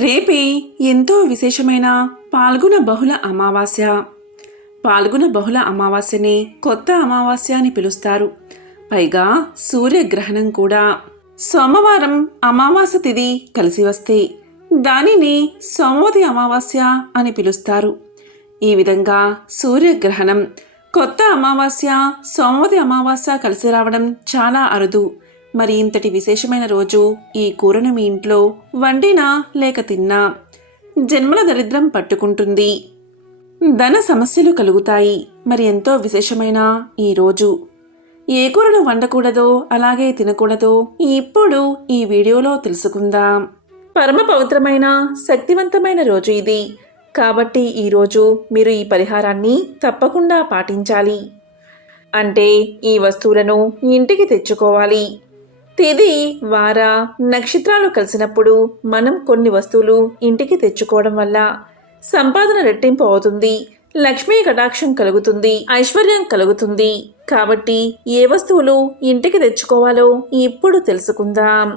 రేపే ఎంతో విశేషమైన పాల్గొన బహుళ అమావాస్య. పాల్గొన బహుళ అమావాస్యని కొత్త అమావాస్య అని పిలుస్తారు. పైగా సూర్యగ్రహణం కూడా. సోమవారం అమావాస్య తిథి కలిసి వస్తే దానిని సోమవతి అమావాస్య అని పిలుస్తారు. ఈ విధంగా సూర్యగ్రహణం, కొత్త అమావాస్య, సోమవతి అమావాస్య కలిసి రావడం చాలా అరుదు. మరి ఇంతటి విశేషమైన రోజు ఈ కూరను మీ ఇంట్లో వండినా లేక తిన్నా జన్మల దరిద్రం పట్టుకుంటుంది, ధన సమస్యలు కలుగుతాయి. మరి ఎంతో విశేషమైన ఈ రోజు ఏ కూరను వండకూడదో అలాగే తినకూడదో ఇప్పుడు ఈ వీడియోలో తెలుసుకుందాం. పరమ పవిత్రమైన శక్తివంతమైన రోజు ఇది. కాబట్టి ఈరోజు మీరు ఈ పరిహారాన్ని తప్పకుండా పాటించాలి. అంటే ఈ వస్తువులను ఇంటికి తెచ్చుకోవాలి. తిథి, వార, నక్షత్రాలు కలిసినప్పుడు మనం కొన్ని వస్తువులు ఇంటికి తెచ్చుకోవడం వల్ల సంపాదన రెట్టింపు అవుతుంది, లక్ష్మీ కటాక్షం కలుగుతుంది, ఐశ్వర్యం కలుగుతుంది. కాబట్టి ఏ వస్తువులు ఇంటికి తెచ్చుకోవాలో ఇప్పుడు తెలుసుకుందాం.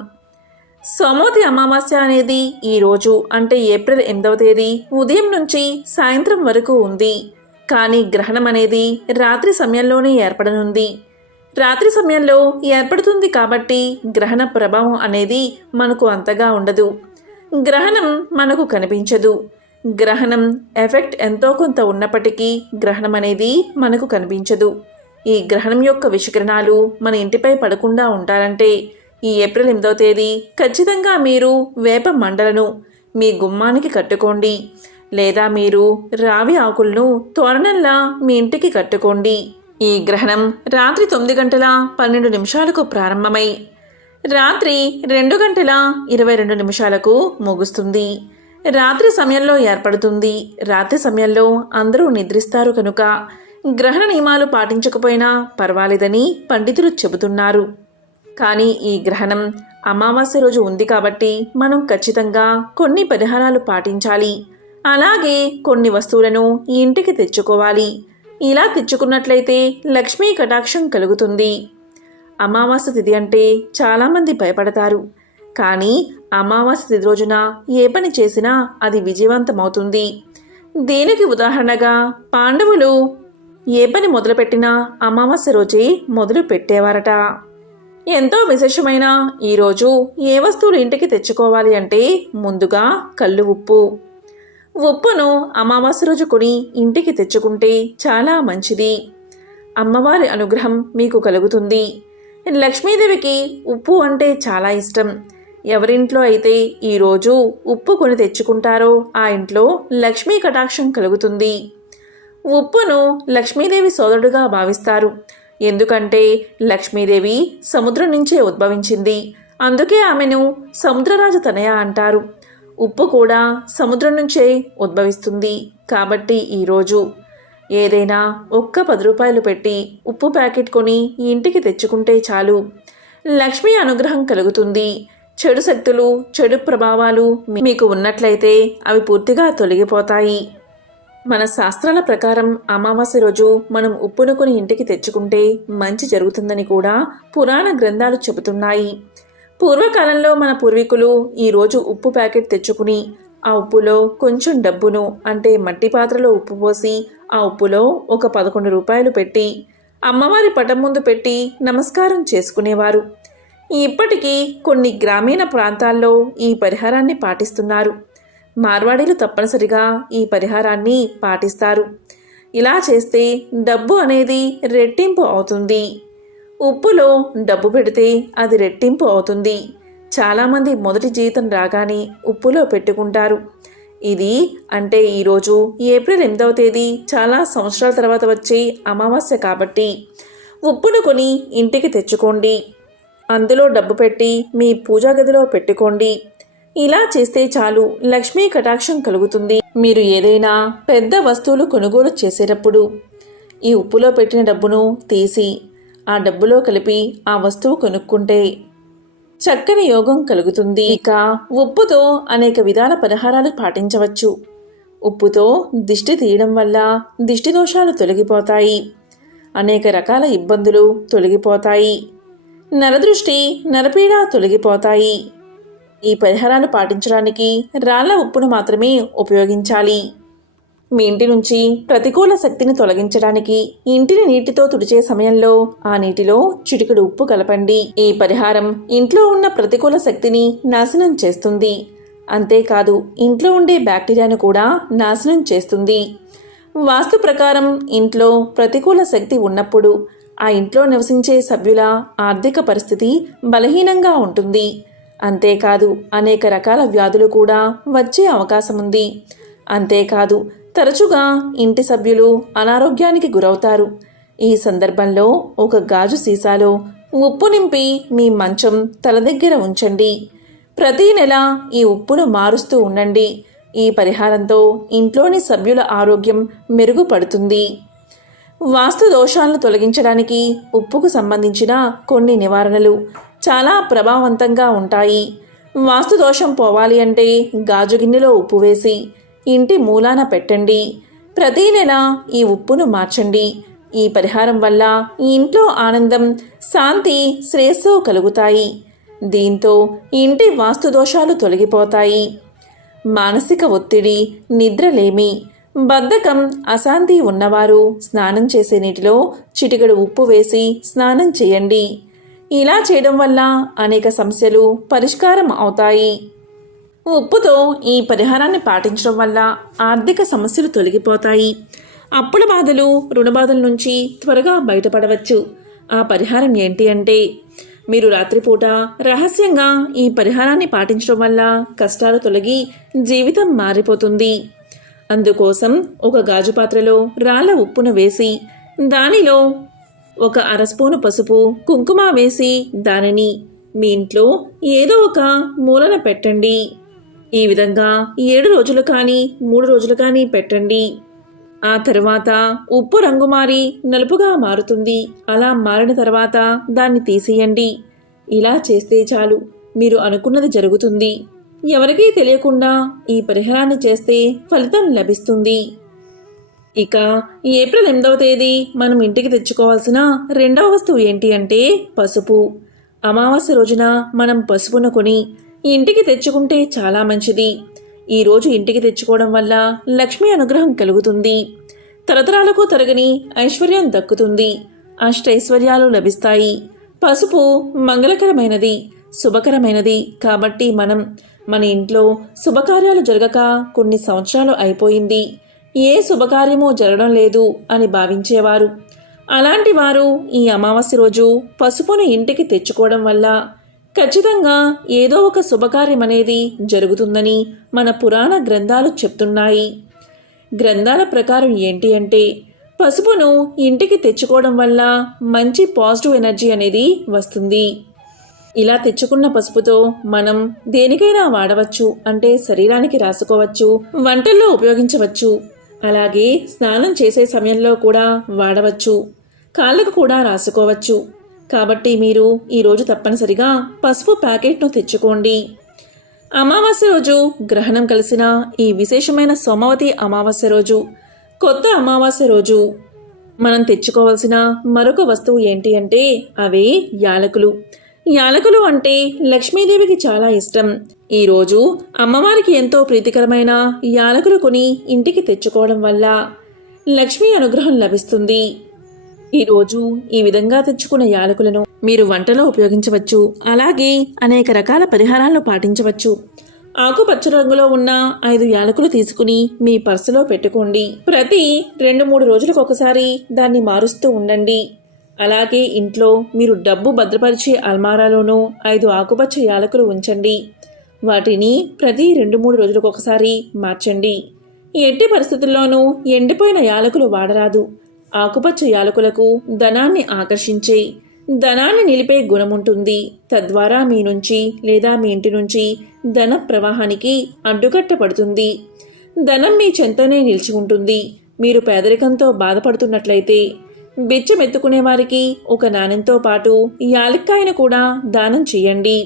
సోమవతి అమావాస్య అనేది ఈరోజు అంటే ఏప్రిల్ 8వ తేదీ ఉదయం నుంచి సాయంత్రం వరకు ఉంది. కానీ గ్రహణం అనేది రాత్రి సమయంలోనే ఏర్పడనుంది. రాత్రి సమయంలో ఏర్పడుతుంది కాబట్టి గ్రహణ ప్రభావం అనేది మనకు అంతగా ఉండదు. గ్రహణం మనకు కనిపించదు. గ్రహణం ఎఫెక్ట్ ఎంతో కొంత ఉన్నప్పటికీ గ్రహణం అనేది మనకు కనిపించదు. ఈ గ్రహణం యొక్క విషకిరణాలు మన ఇంటిపై పడకుండా ఉండాలంటే ఈ ఏప్రిల్ 8వ తేదీ ఖచ్చితంగా మీరు వేప మండలను మీ గుమ్మానికి కట్టుకోండి. లేదా మీరు రావి ఆకులను తోరణంలా మీ ఇంటికి కట్టుకోండి. ఈ గ్రహణం రాత్రి 9:12 ప్రారంభమై రాత్రి 2:22 ముగుస్తుంది. రాత్రి సమయంలో ఏర్పడుతుంది. రాత్రి సమయంలో అందరూ నిద్రిస్తారు కనుక గ్రహణ నియమాలు పాటించకపోయినా పర్వాలేదని పండితులు చెబుతున్నారు. కానీ ఈ గ్రహణం అమావాస్య రోజు ఉంది కాబట్టి మనం ఖచ్చితంగా కొన్ని పరిహారాలు పాటించాలి. అలాగే కొన్ని వస్తువులను ఇంటికి తెచ్చుకోవాలి. ఇలా తెచ్చుకున్నట్లయితే లక్ష్మీ కటాక్షం కలుగుతుంది. అమావాస్య తిథి అంటే చాలామంది భయపడతారు. కానీ అమావాస్య తిథి రోజున ఏ పని చేసినా అది విజయవంతమవుతుంది. దీనికి ఉదాహరణగా పాండవులు ఏ పని మొదలుపెట్టినా అమావాస్య రోజే మొదలు పెట్టేవారట. ఎంతో విశేషమైన ఈరోజు ఏ వస్తువులు ఇంటికి తెచ్చుకోవాలి అంటే ముందుగా కళ్ళు ఉప్పు. ఉప్పును అమావాస్య రోజు కొని ఇంటికి తెచ్చుకుంటే చాలా మంచిది. అమ్మవారి అనుగ్రహం మీకు కలుగుతుంది. లక్ష్మీదేవికి ఉప్పు అంటే చాలా ఇష్టం. ఎవరింట్లో అయితే ఈరోజు ఉప్పు కొని తెచ్చుకుంటారో ఆ ఇంట్లో లక్ష్మీ కటాక్షం కలుగుతుంది. ఉప్పును లక్ష్మీదేవి సోదరుడుగా భావిస్తారు. ఎందుకంటే లక్ష్మీదేవి సముద్రం నుంచే ఉద్భవించింది. అందుకే ఆమెను సముద్రరాజ తనయ అంటారు. ఉప్పు కూడా సముద్రం నుంచే ఉద్భవిస్తుంది. కాబట్టి ఈరోజు ఏదైనా ఒక్క 10 రూపాయలు పెట్టి ఉప్పు ప్యాకెట్ కొని ఇంటికి తెచ్చుకుంటే చాలు. లక్ష్మీ అనుగ్రహం కలుగుతుంది. చెడు శక్తులు, చెడు ప్రభావాలు మీకు ఉన్నట్లయితే అవి పూర్తిగా తొలగిపోతాయి. మన శాస్త్రాల ప్రకారం అమావాస్య రోజు మనం ఉప్పును కొని ఇంటికి తెచ్చుకుంటే మంచి జరుగుతుందని కూడా పురాణ గ్రంథాలు చెబుతున్నాయి. పూర్వకాలంలో మన పూర్వీకులు ఈరోజు ఉప్పు ప్యాకెట్ తెచ్చుకుని ఆ ఉప్పులో కొంచెం డబ్బును అంటే మట్టి పాత్రలో ఉప్పు పోసి ఆ ఉప్పులో ఒక 11 రూపాయలు పెట్టి అమ్మవారి పటం ముందు పెట్టి నమస్కారం చేసుకునేవారు. ఇప్పటికీ కొన్ని గ్రామీణ ప్రాంతాల్లో ఈ పరిహారాన్ని పాటిస్తున్నారు. మార్వాడీలు తప్పనిసరిగా ఈ పరిహారాన్ని పాటిస్తారు. ఇలా చేస్తే డబ్బు అనేది రెట్టింపు అవుతుంది. ఉప్పులో డబ్బు పెడితే అది రెట్టింపు అవుతుంది. చాలామంది మొదటి జీతం రాగానే ఉప్పులో పెట్టుకుంటారు. ఇది అంటే ఈరోజు ఏప్రిల్ 8వ తేదీ చాలా సంవత్సరాల తర్వాత వచ్చే అమావాస్య కాబట్టి ఉప్పును కొని ఇంటికి తెచ్చుకోండి. అందులో డబ్బు పెట్టి మీ పూజా గదిలో పెట్టుకోండి. ఇలా చేస్తే చాలు లక్ష్మీ కటాక్షం కలుగుతుంది. మీరు ఏదైనా పెద్ద వస్తువులు కొనుగోలు చేసేటప్పుడు ఈ ఉప్పులో పెట్టిన డబ్బును తీసి ఆ డబ్బులో కలిపి ఆ వస్తువు కొనుక్కుంటే చక్కని యోగం కలుగుతుంది. ఇక ఉప్పుతో అనేక విధాల పరిహారాలు పాటించవచ్చు. ఉప్పుతో దిష్టి తీయడం వల్ల దిష్టి దోషాలు తొలగిపోతాయి. అనేక రకాల ఇబ్బందులు తొలగిపోతాయి. నరదృష్టి, నరపీడ తొలగిపోతాయి. ఈ పరిహారాలు పాటించడానికి రాళ్ల ఉప్పును మాత్రమే ఉపయోగించాలి. మీ ఇంటి నుంచి ప్రతికూల శక్తిని తొలగించడానికి ఇంటిని నీటితో తుడిచే సమయంలో ఆ నీటిలో చిటికెడు ఉప్పు కలపండి. ఈ పరిహారం ఇంట్లో ఉన్న ప్రతికూల శక్తిని నాశనం చేస్తుంది. అంతేకాదు ఇంట్లో ఉండే బ్యాక్టీరియాను కూడా నాశనం చేస్తుంది. వాస్తు ప్రకారం ఇంట్లో ప్రతికూల శక్తి ఉన్నప్పుడు ఆ ఇంట్లో నివసించే సభ్యుల ఆర్థిక పరిస్థితి బలహీనంగా ఉంటుంది. అంతేకాదు అనేక రకాల వ్యాధులు కూడా వచ్చే అవకాశం ఉంది. అంతేకాదు తరచుగా ఇంటి సభ్యులు అనారోగ్యానికి గురవుతారు. ఈ సందర్భంలో ఒక గాజు సీసాలో ఉప్పు నింపి మీ మంచం తల దగ్గర ఉంచండి. ప్రతీ నెల ఈ ఉప్పును మారుస్తూ ఉండండి. ఈ పరిహారంతో ఇంట్లోని సభ్యుల ఆరోగ్యం మెరుగుపడుతుంది. వాస్తు దోషాలను తొలగించడానికి ఉప్పుకు సంబంధించిన కొన్ని నివారణలు చాలా ప్రభావవంతంగా ఉంటాయి. వాస్తు దోషం పోవాలి అంటే గాజు గిన్నెలో ఉప్పు వేసి ఇంటి మూలాన పెట్టండి. ప్రతీ నెల ఈ ఉప్పును మార్చండి. ఈ పరిహారం వల్ల ఈ ఇంట్లో ఆనందం, శాంతి, శ్రేయస్సు కలుగుతాయి. దీంతో ఇంటి వాస్తు దోషాలు తొలగిపోతాయి. మానసిక ఒత్తిడి, నిద్రలేమి, బద్ధకం, అశాంతి ఉన్నవారు స్నానం చేసే నీటిలో చిటికెడు ఉప్పు వేసి స్నానం చేయండి. ఇలా చేయడం వల్ల అనేక సమస్యలు పరిష్కారం అవుతాయి. ఉప్పుతో ఈ పరిహారాన్ని పాటించడం వల్ల ఆర్థిక సమస్యలు తొలగిపోతాయి. అప్పుల బాధలు, రుణ బాధల నుంచి త్వరగా బయటపడవచ్చు. ఆ పరిహారం ఏంటి అంటే, మీరు రాత్రిపూట రహస్యంగా ఈ పరిహారాన్ని పాటించడం వల్ల కష్టాలు తొలగి జీవితం మారిపోతుంది. అందుకోసం ఒక గాజు పాత్రలో రాళ్ళ ఉప్పును వేసి దానిలో ఒక అర స్పూను పసుపు, కుంకుమ వేసి దానిని మీ ఇంట్లో ఏదో ఒక మూలన పెట్టండి. ఈ విధంగా 7 రోజులు కానీ 3 రోజులు కానీ పెట్టండి. ఆ తర్వాత ఉప్పు రంగు మారి నలుపుగా మారుతుంది. అలా మారిన తర్వాత దాన్ని తీసేయండి. ఇలా చేస్తే చాలు, మీరు అనుకున్నది జరుగుతుంది. ఎవరికీ తెలియకుండా ఈ పరిహారాన్ని చేస్తే ఫలితం లభిస్తుంది. ఇక ఏప్రిల్ 8వ తేదీ మనం ఇంటికి తెచ్చుకోవాల్సిన రెండవ వస్తువు ఏంటి అంటే పసుపు. అమావాస్య రోజున మనం పసుపును కొని ఇంటికి తెచ్చుకుంటే చాలా మంచిది. ఈరోజు ఇంటికి తెచ్చుకోవడం వల్ల లక్ష్మీ అనుగ్రహం కలుగుతుంది. తరతరాలకు తరగని ఐశ్వర్యం దక్కుతుంది. అష్టైశ్వర్యాలు లభిస్తాయి. పసుపు మంగళకరమైనది, శుభకరమైనది. కాబట్టి మన ఇంట్లో శుభకార్యాలు జరగక కొన్ని సంవత్సరాలు అయిపోయింది, ఏ శుభకార్యమూ జరగడం లేదు అని భావించేవారు. అలాంటి వారు ఈ అమావాస్య రోజు పసుపును ఇంటికి తెచ్చుకోవడం వల్ల ఖచ్చితంగా ఏదో ఒక శుభకార్యం అనేది జరుగుతుందని మన పురాణ గ్రంథాలు చెప్తున్నాయి. గ్రంథాల ప్రకారం ఏంటి అంటే, పసుపును ఇంటికి తెచ్చుకోవడం వల్ల మంచి పాజిటివ్ ఎనర్జీ అనేది వస్తుంది. ఇలా తెచ్చుకున్న పసుపుతో మనం దేనికైనా వాడవచ్చు. అంటే శరీరానికి రాసుకోవచ్చు, వంటల్లో ఉపయోగించవచ్చు, అలాగే స్నానం చేసే సమయంలో కూడా వాడవచ్చు, కాళ్ళకు కూడా రాసుకోవచ్చు. కాబట్టి మీరు ఈరోజు తప్పనిసరిగా పసుపు ప్యాకెట్ను తెచ్చుకోండి. అమావాస్య రోజు గ్రహణం కలిసిన ఈ విశేషమైన సోమవతి అమావాస్య రోజు, కొత్త అమావాస్య రోజు మనం తెచ్చుకోవాల్సిన మరొక వస్తువు ఏంటి అంటే అవే యాలకులు. యాలకులు అంటే లక్ష్మీదేవికి చాలా ఇష్టం. ఈరోజు అమ్మవారికి ఎంతో ప్రీతికరమైన యాలకులు కొని ఇంటికి తెచ్చుకోవడం వల్ల లక్ష్మీ అనుగ్రహం లభిస్తుంది. ఈరోజు ఈ విధంగా తెచ్చుకున్న యాలకులను మీరు వంటలో ఉపయోగించవచ్చు. అలాగే అనేక రకాల పరిహారాలను పాటించవచ్చు. ఆకుపచ్చ రంగులో ఉన్న 5 యాలకులు తీసుకుని మీ పర్సులో పెట్టుకోండి. ప్రతి 2-3 రోజులకు ఒకసారి దాన్ని మారుస్తూ ఉండండి. అలాగే ఇంట్లో మీరు డబ్బు భద్రపరిచే అల్మారాలోనూ 5 ఆకుపచ్చ యాలకులు ఉంచండి. వాటిని ప్రతి 2-3 రోజులకు ఒకసారి మార్చండి. ఎట్టి పరిస్థితుల్లోనూ ఎండిపోయిన యాలకులు వాడరాదు. ఆకుపచ్చ యాలకులకు ధనాన్ని ఆకర్షించే, ధనాన్ని నిలిపే గుణముంటుంది. తద్వారా మీ నుంచి లేదా మీ ఇంటి నుంచి ధన ప్రవాహానికి అడ్డుకట్ట పడుతుంది. ధనం మీ చెంతనే నిలిచి ఉంటుంది. మీరు పేదరికంతో బాధపడుతున్నట్లయితే బిచ్చమెత్తుకునే వారికి ఒక నాణెంతో పాటు యాలక్కాయను కూడా దానం చేయండి.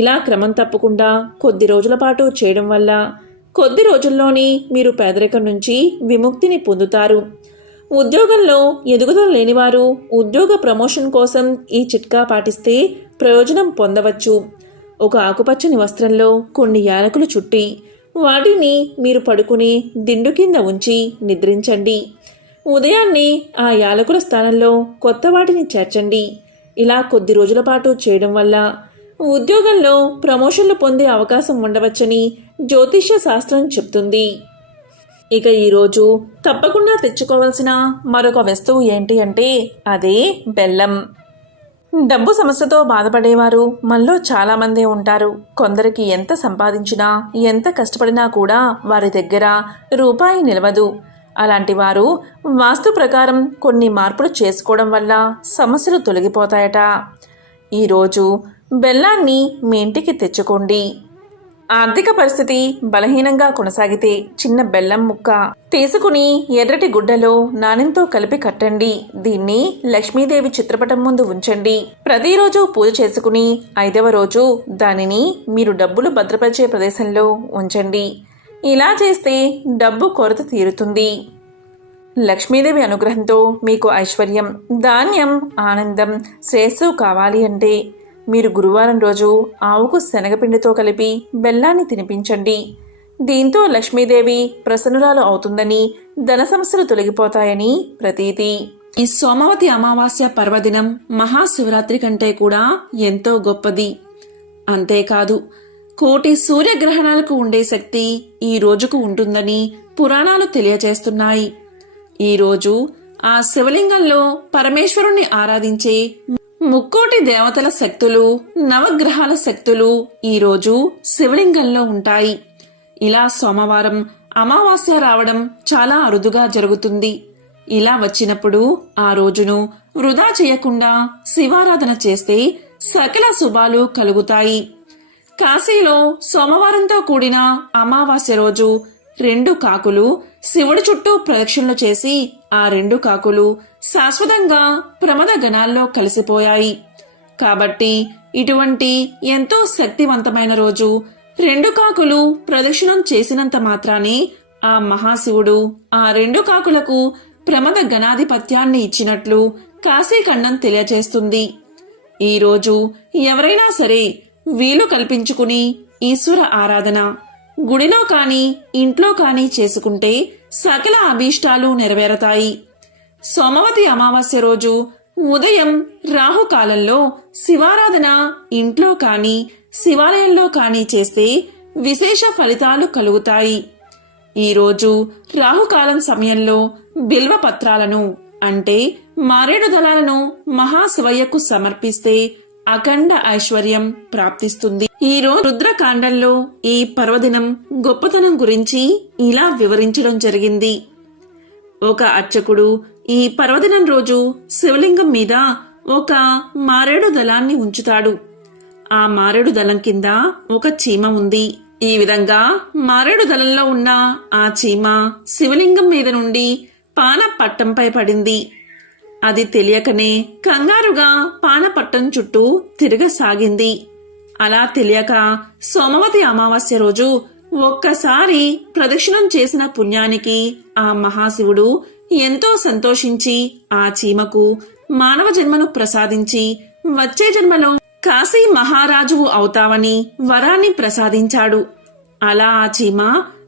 ఇలా క్రమం తప్పకుండా కొద్ది రోజుల పాటు చేయడం వల్ల కొద్ది రోజుల్లోనే మీరు పేదరికం నుంచి విముక్తిని పొందుతారు. ఉద్యోగంలో ఎదుగుదల లేనివారు ఉద్యోగ ప్రమోషన్ కోసం ఈ చిట్కా పాటిస్తే ప్రయోజనం పొందవచ్చు. ఒక ఆకుపచ్చని వస్త్రంలో కొన్ని యాలకులు చుట్టి వాటిని మీరు పడుకుని దిండు కింద ఉంచి నిద్రించండి. ఉదయాన్నే ఆ యాలకుల స్థానంలో కొత్త వాటిని చేర్చండి. ఇలా కొద్ది రోజుల పాటు చేయడం వల్ల ఉద్యోగంలో ప్రమోషన్లు పొందే అవకాశం ఉండవచ్చని జ్యోతిష్య శాస్త్రం చెప్తుంది. ఇక ఈరోజు తప్పకుండా తెచ్చుకోవాల్సిన మరొక వస్తువు ఏంటి అంటే అదే బెల్లం. డబ్బు సమస్యతో బాధపడేవారు మనలో చాలామందే ఉంటారు. కొందరికి ఎంత సంపాదించినా ఎంత కష్టపడినా కూడా వారి దగ్గర రూపాయి నిలవదు. అలాంటి వారు వాస్తు ప్రకారం కొన్ని మార్పులు చేసుకోవడం వల్ల సమస్యలు తొలగిపోతాయట. ఈరోజు బెల్లాన్ని మీ ఇంటికి తెచ్చుకోండి. ఆర్థిక పరిస్థితి బలహీనంగా కొనసాగితే చిన్న బెల్లం ముక్క తీసుకుని ఎర్రటి గుడ్డలో నాణెంతో కలిపి కట్టండి. దీన్ని లక్ష్మీదేవి చిత్రపటం ముందు ఉంచండి. ప్రతిరోజు పూజ చేసుకుని 5వ రోజు దానిని మీరు డబ్బులు భద్రపరిచే ప్రదేశంలో ఉంచండి. ఇలా చేస్తే డబ్బు కొరత తీరుతుంది. లక్ష్మీదేవి అనుగ్రహంతో మీకు ఐశ్వర్యం, ధాన్యం, ఆనందం, శ్రేయస్సు కావాలి అంటే మీరు గురువారం రోజు ఆవుకు శనగపిండితో కలిపి బెల్లాన్ని తినిపించండి. దీంతో లక్ష్మీదేవి ప్రసన్నురాలు అవుతుందని, ధన సమస్యలు తొలగిపోతాయని ప్రతీతి. ఈ సోమవతి అమావాస్య పర్వదినం మహాశివరాత్రి కంటే కూడా ఎంతో గొప్పది. అంతేకాదు, కోటి సూర్యగ్రహణాలకు ఉండే శక్తి ఈ రోజుకు ఉంటుందని పురాణాలు తెలియజేస్తున్నాయి. ఈరోజు ఆ శివలింగంలో పరమేశ్వరుణ్ణి ఆరాధించే ముక్కోటి దేవతల శక్తులు, నవగ్రహాల శక్తులు ఈరోజు శివలింగంలో ఉంటాయి. ఇలా సోమవారం అమావాస్య రావడం చాలా అరుదుగా జరుగుతుంది. ఇలా వచ్చినప్పుడు ఆ రోజును వృధా చేయకుండా శివారాధన చేస్తే సకల శుభాలు కలుగుతాయి. కాశీలో సోమవారంతో కూడిన అమావాస్య రోజు 2 కాకులు శివుడి చుట్టూ ప్రదక్షిణలు చేసి ఆ 2 కాకులు శాశ్వతంగా ప్రమద గణాల్లో కలిసిపోయాయి. కాబట్టి ఇటువంటి ఎంతో శక్తివంతమైన రోజు 2 కాకులు ప్రదక్షిణం చేసినంత మాత్రానే ఆ మహాశివుడు ఆ 2 కాకులకు ప్రమద గణాధిపత్యాన్ని ఇచ్చినట్లు కాశీఖండం తెలియజేస్తుంది. ఈరోజు ఎవరైనా సరే వీలు కల్పించుకుని ఈశ్వర ఆరాధన గుడిలో కాని ఇంట్లో కాని చేసుకుంటే సకల అభీష్టాలు నెరవేరతాయి. సోమవతి అమావాస్య రోజు ఉదయం రాహుకాలంలో శివారాధన ఇంట్లో కాని శివాలయంలో కాని చేస్తే విశేష ఫలితాలు కలుగుతాయి. ఈరోజు రాహుకాలం సమయంలో బిల్వ పత్రాలను అంటే మారేడు దళాలను మహాశివయ్యకు సమర్పిస్తే అఖండ ఐశ్వర్యం ప్రాప్తిస్తుంది. ఈరోజు రుద్రకాండంలో ఈ పర్వదినం గొప్పతనం గురించి ఇలా వివరించడం జరిగింది. ఒక అర్చకుడు ఈ పర్వదినం రోజు శివలింగం మీద ఒక మారేడు దళాన్ని ఉంచుతాడు. ఆ మారేడు దళం కింద ఒక చీమ ఉంది. ఈ విధంగా మారేడు దళంలో ఉన్న ఆ చీమ శివలింగం మీద నుండి పానపట్టంపై పడింది. అది తెలియకనే కంగారుగా పానపట్టం చుట్టూ తిరగసాగింది. అలా తెలియక సోమవతి అమావాస్య రోజు ఒక్కసారి ప్రదక్షిణం చేసిన పుణ్యానికి ఆ మహాశివుడు ఎంతో సంతోషించి ఆ చీమకు మానవ జన్మను ప్రసాదించి వచ్చే జన్మలో కాశీ మహారాజువు అవుతావని వరాన్ని ప్రసాదించాడు. అలా ఆ చీమ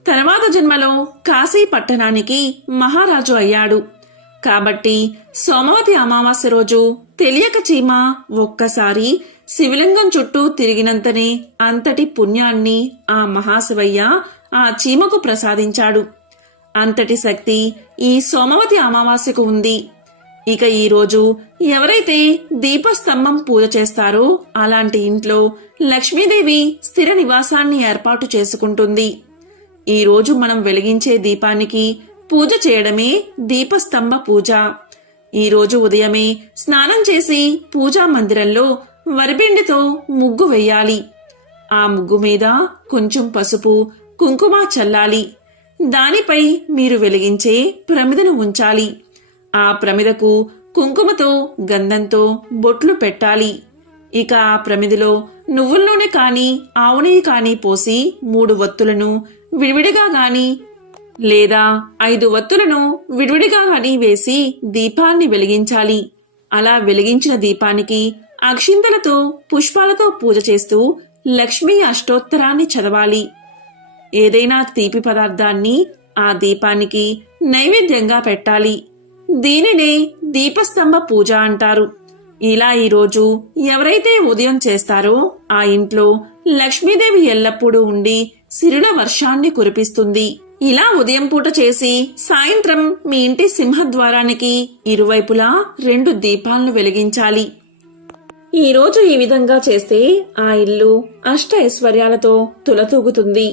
తర్వాత జన్మలో కాశీ పట్టణానికి మహారాజు అయ్యాడు. కాబట్టి సోమవతి అమావాస్య రోజు తెలియక చీమ ఒక్కసారి శివలింగం చుట్టూ తిరిగినంతనే అంతటి పుణ్యాన్ని ఆ మహాశివయ్య ఆ చీమకు ప్రసాదించాడు. అంతటి శక్తి ఈ సోమవతి అమావాస్యకు ఉంది. ఇక ఈరోజు ఎవరైతే దీపస్తంభం పూజ చేస్తారో అలాంటి ఇంట్లో లక్ష్మీదేవి స్థిర నివాసాన్ని ఏర్పాటు చేసుకుంటుంది. ఈరోజు మనం వెలిగించే దీపానికి పూజ చేయడమే దీపస్తంభ పూజ. ఈరోజు ఉదయమే స్నానం చేసి పూజా మందిరంలో వరిపిండితో ముగ్గు వెయ్యాలి. ఆ ముగ్గు మీద కొంచెం పసుపు, కుంకుమ చల్లాలి. దానిపై మీరు వెలిగించే ప్రమిదను ఉంచాలి. ఆ ప్రమిదకు కుంకుమతో గంధంతో బొట్లు పెట్టాలి. ఇక ఆ ప్రమిదిలో నువ్వుల నూనె కాని ఆవు నెయ్యి కాని పోసి 3 వత్తులను విడివిడిగా గాని లేదా 5 వత్తులను విడివిడిగా గాని వేసి దీపాన్ని వెలిగించాలి. అలా వెలిగించిన దీపానికి అక్షింతలతో పుష్పాలతో పూజ చేస్తూ లక్ష్మీ అష్టోత్తరాన్ని చదవాలి. ఏదైనా తీపి పదార్థాన్ని ఆ దీపానికి నైవేద్యంగా పెట్టాలి. దీనినే దీపస్తంభ పూజ అంటారు. ఇలా ఈరోజు ఎవరైతే ఉదయం చేస్తారో ఆ ఇంట్లో లక్ష్మీదేవి ఎల్లప్పుడూ ఉండి సిరుల వర్షాన్ని కురిపిస్తుంది. ఇలా ఉదయం పూట చేసి సాయంత్రం మీ ఇంటి సింహద్వారానికి ఇరువైపులా 2 దీపాలను వెలిగించాలి. ఈరోజు ఈ విధంగా చేస్తే ఆ ఇల్లు అష్ట ఐశ్వర్యాలతో తులతూగుతుంది.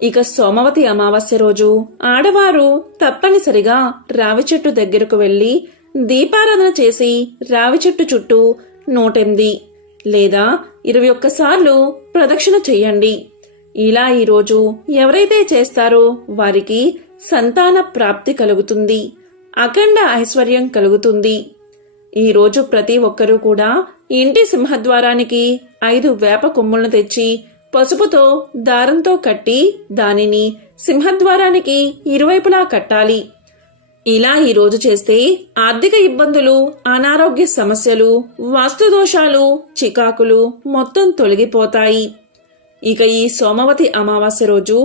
ఇక సోమవతి అమావాస్య రోజు ఆడవారు తప్పనిసరిగా రావి చెట్టు దగ్గరకు వెళ్లి దీపారాధన చేసి రావి చెట్టు చుట్టూ 108 లేదా 21 సార్లు ప్రదక్షిణ చెయ్యండి. ఇలా ఈరోజు ఎవరైతే చేస్తారో వారికి సంతాన ప్రాప్తి కలుగుతుంది, అఖండ ఐశ్వర్యం కలుగుతుంది. ఈరోజు ప్రతి ఒక్కరూ కూడా ఇంటి సింహద్వారానికి 5 వేప కొమ్ములను తెచ్చి పసుపుతో దారంతో కట్టి దానిని సింహద్వారానికి ఇరువైపులా కట్టాలి. ఇలా ఈరోజు చేస్తే ఆర్థిక ఇబ్బందులు, అనారోగ్య సమస్యలు, వాస్తుదోషాలు, చికాకులు మొత్తం తొలగిపోతాయి. ఇక ఈ సోమవతి అమావాస్య రోజు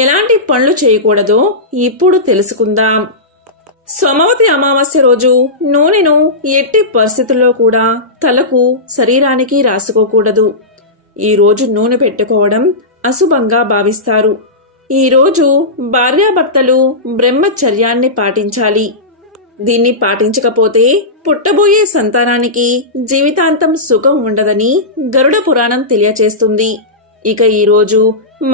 ఎలాంటి పనులు చేయకూడదో ఇప్పుడు తెలుసుకుందాం. సోమవతి అమావాస్య రోజు నూనెను ఎట్టి పరిస్థితుల్లో కూడా తలకు, శరీరానికి రాసుకోకూడదు. ఈ రోజు నూనె పెట్టుకోవడం అశుభంగా భావిస్తారు. ఈ రోజు భార్యాభర్తలు బ్రహ్మచర్యాన్ని పాటించాలి. దీన్ని పాటించకపోతే పుట్టబోయే సంతానానికి జీవితాంతం సుఖం ఉండదని గరుడ పురాణం తెలియచేస్తుంది. ఇక ఈరోజు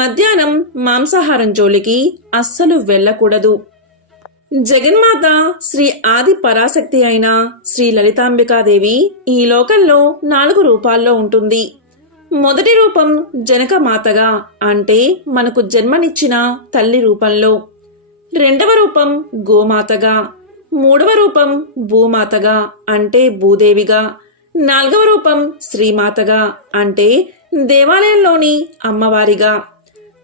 మధ్యాహ్నం మాంసాహారం జోలికి అస్సలు వెళ్ళకూడదు. జగన్మాత శ్రీ ఆది పరాశక్తి అయిన శ్రీ లలితాంబికాదేవి ఈ లోకంలో 4 రూపాల్లో ఉంటుంది. మొదటి రూపం జనక మాతగా, అంటే మనకు జన్మనిచ్చిన తల్లి రూపంలో. రెండవ రూపం గోమాతగా, మూడవ రూపం భూమాతగా, అంటే భూదేవిగా, 4వ రూపం శ్రీమాతగా, అంటే దేవాలయంలోని అమ్మవారిగా.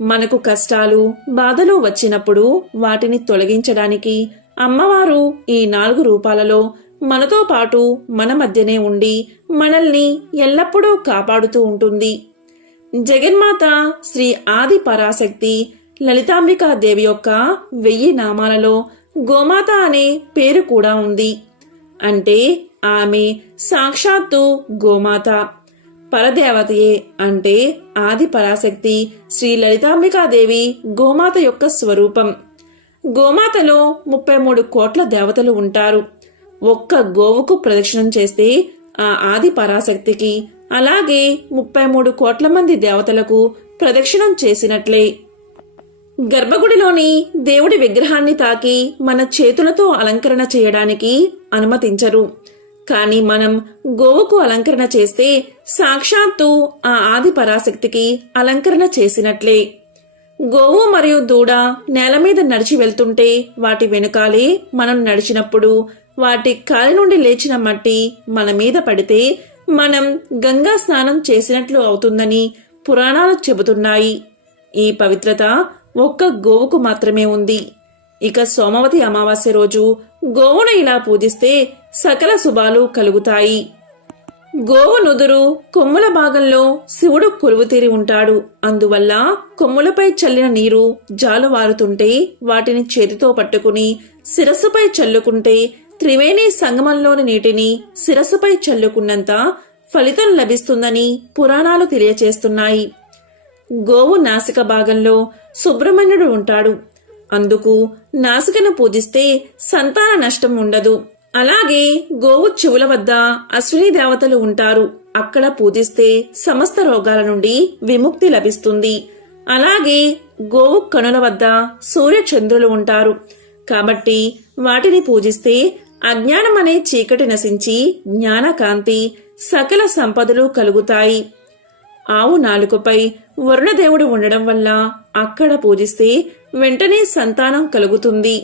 మనకు కష్టాలు, బాధలు వచ్చినప్పుడు వాటిని తొలగించడానికి అమ్మవారు ఈ 4 రూపాలలో మనతో పాటు మన మధ్యనే ఉండి మనల్ని ఎల్లప్పుడూ కాపాడుతూ ఉంటుంది. జగన్మాత శ్రీ ఆది పరాశక్తి లలితాంబికాదేవి యొక్క 1000 నామాలలో గోమాత అనే పేరు కూడా ఉంది. అంటే ఆమె సాక్షాత్తు గోమాత, పరదేవతయే. అంటే ఆది పరాశక్తి శ్రీ లలితాంబికాదేవి గోమాత యొక్క స్వరూపం. గోమాతలో 33 కోట్ల దేవతలు ఉంటారు. ఒక్క గోవుకు ప్రదక్షిణం చేస్తే ఆ ఆది పరాశక్తికి, అలాగే 33 కోట్ల మంది దేవతలకు ప్రదక్షిణం చేసినట్లే. గర్భగుడిలోని దేవుడి విగ్రహాన్ని తాకి మన చేతులతో అలంకరణ చేయడానికి అనుమతించరు. కానీ మనం గోవుకు అలంకరణ చేస్తే సాక్షాత్తు ఆ ఆది పరాశక్తికి అలంకరణ చేసినట్లే. గోవు మరియు దూడ నేల మీద నడిచి వెళ్తుంటే వాటి వెనుకాలే మనం నడిచినప్పుడు వాటి కాలి నుండి లేచిన మట్టి మన మీద పడితే మనం గంగా స్నానం చేసినట్లు అవుతుందని పురాణాలు చెబుతున్నాయి. ఈ పవిత్రత ఒక్క గోవుకు మాత్రమే ఉంది. ఇక సోమవతి అమావాస్య రోజు గోవును ఇలా పూజిస్తే సకల శుభాలు కలుగుతాయి. గోవు నుదురు కొమ్ముల భాగంలో శివుడు కొలువుతీరి ఉంటాడు. అందువల్ల కొమ్ములపై చల్లిన నీరు జాలువారుతుంటే వాటిని చేతితో పట్టుకుని శిరస్సుపై చల్లుకుంటే త్రివేణి సంగమంలోని నీటిని శిరస్సుపై చల్లుకున్నంత ఫలితం లభిస్తుందని పురాణాలు తెలియచేస్తున్నాయి. గోవు నాసిక భాగంలో సుబ్రహ్మణ్యుడు ఉంటాడు. అందుకు నాసికను పూజిస్తే సంతాన నష్టం ఉండదు. అలాగే గోవు చెవుల వద్ద అశ్విని దేవతలు ఉంటారు. అక్కడ పూజిస్తే సమస్త రోగాల నుండి విముక్తి లభిస్తుంది. అలాగే గోవు కనుల వద్ద సూర్య చంద్రులు ఉంటారు. కాబట్టి వాటిని పూజిస్తే అజ్ఞానం అనే చీకటి నశించి జ్ఞానకాంతి, సకల సంపదలు కలుగుతాయి. ఆవు నాలుకపై వరుణదేవుడు ఉండడం వల్ల అక్కడ పూజిస్తే వెంటనే సంతానం కలుగుతుంది.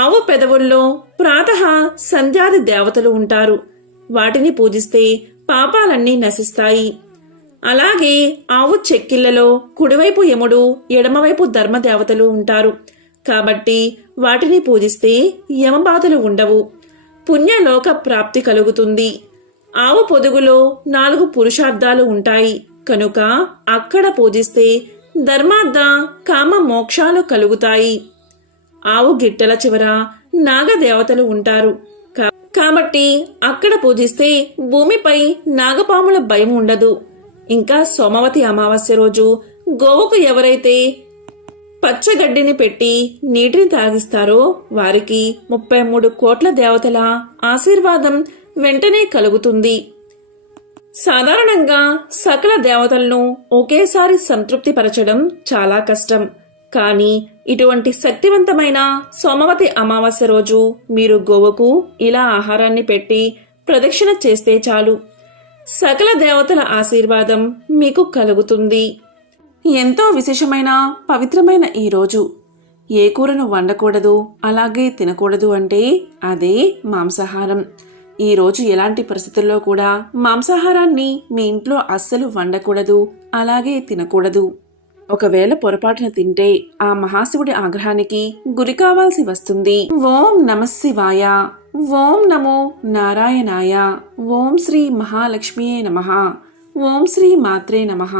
ఆవు పెదవుల్లో ప్రాతః సంధ్యాది దేవతలు ఉంటారు. వాటిని పూజిస్తే పాపాలన్నీ నశిస్తాయి. అలాగే ఆవు చెక్కిళ్లలో కుడివైపు యముడు, ఎడమవైపు ధర్మదేవతలు ఉంటారు. కాబట్టి వాటిని పూజిస్తే యమబాధలు ఉండవు, పుణ్యలోక ప్రాప్తి కలుగుతుంది. ఆవు పొదుగులో 4 పురుషార్థాలు ఉంటాయి. కనుక అక్కడ పూజిస్తే ధర్మార్థ కామ మోక్షాలు కలుగుతాయి. ఆవు గిట్టల చివర నాగదేవతలు ఉంటారు కాబట్టి అక్కడ పూజిస్తే భూమిపై నాగపాముల భయం ఉండదు. ఇంకా సోమవతి అమావాస్య రోజు గోవుకు ఎవరైతే పచ్చగడ్డిని పెట్టి నీటిని తాగిస్తారో వారికి 33 కోట్ల దేవతల ఆశీర్వాదం వెంటనే కలుగుతుంది. సాధారణంగా సకల దేవతలను ఒకేసారి సంతృప్తిపరచడం చాలా కష్టం. కానీ ఇటువంటి శక్తివంతమైన సోమవతి అమావాస్య రోజు మీరు గోవుకు ఇలా ఆహారాన్ని పెట్టి ప్రదక్షిణ చేస్తే చాలు, సకల దేవతల ఆశీర్వాదం మీకు కలుగుతుంది. ఎంతో విశేషమైన పవిత్రమైన ఈ రోజు ఏ కూరను వండకూడదు, అలాగే తినకూడదు అంటే అదే మాంసాహారం. ఈ రోజు ఎలాంటి పరిస్థితుల్లో కూడా మాంసాహారాన్ని మీ ఇంట్లో అస్సలు వండకూడదు, అలాగే తినకూడదు. ఒకవేళ పొరపాటున తింటే ఆ మహాశివుడి ఆగ్రహానికి గురి కావాల్సి వస్తుంది. ఓం నమః శివాయ, ఓం నమో నారాయణాయ, ఓం శ్రీ మహాలక్ష్మియే నమః, ఓం శ్రీ మాత్రే నమః.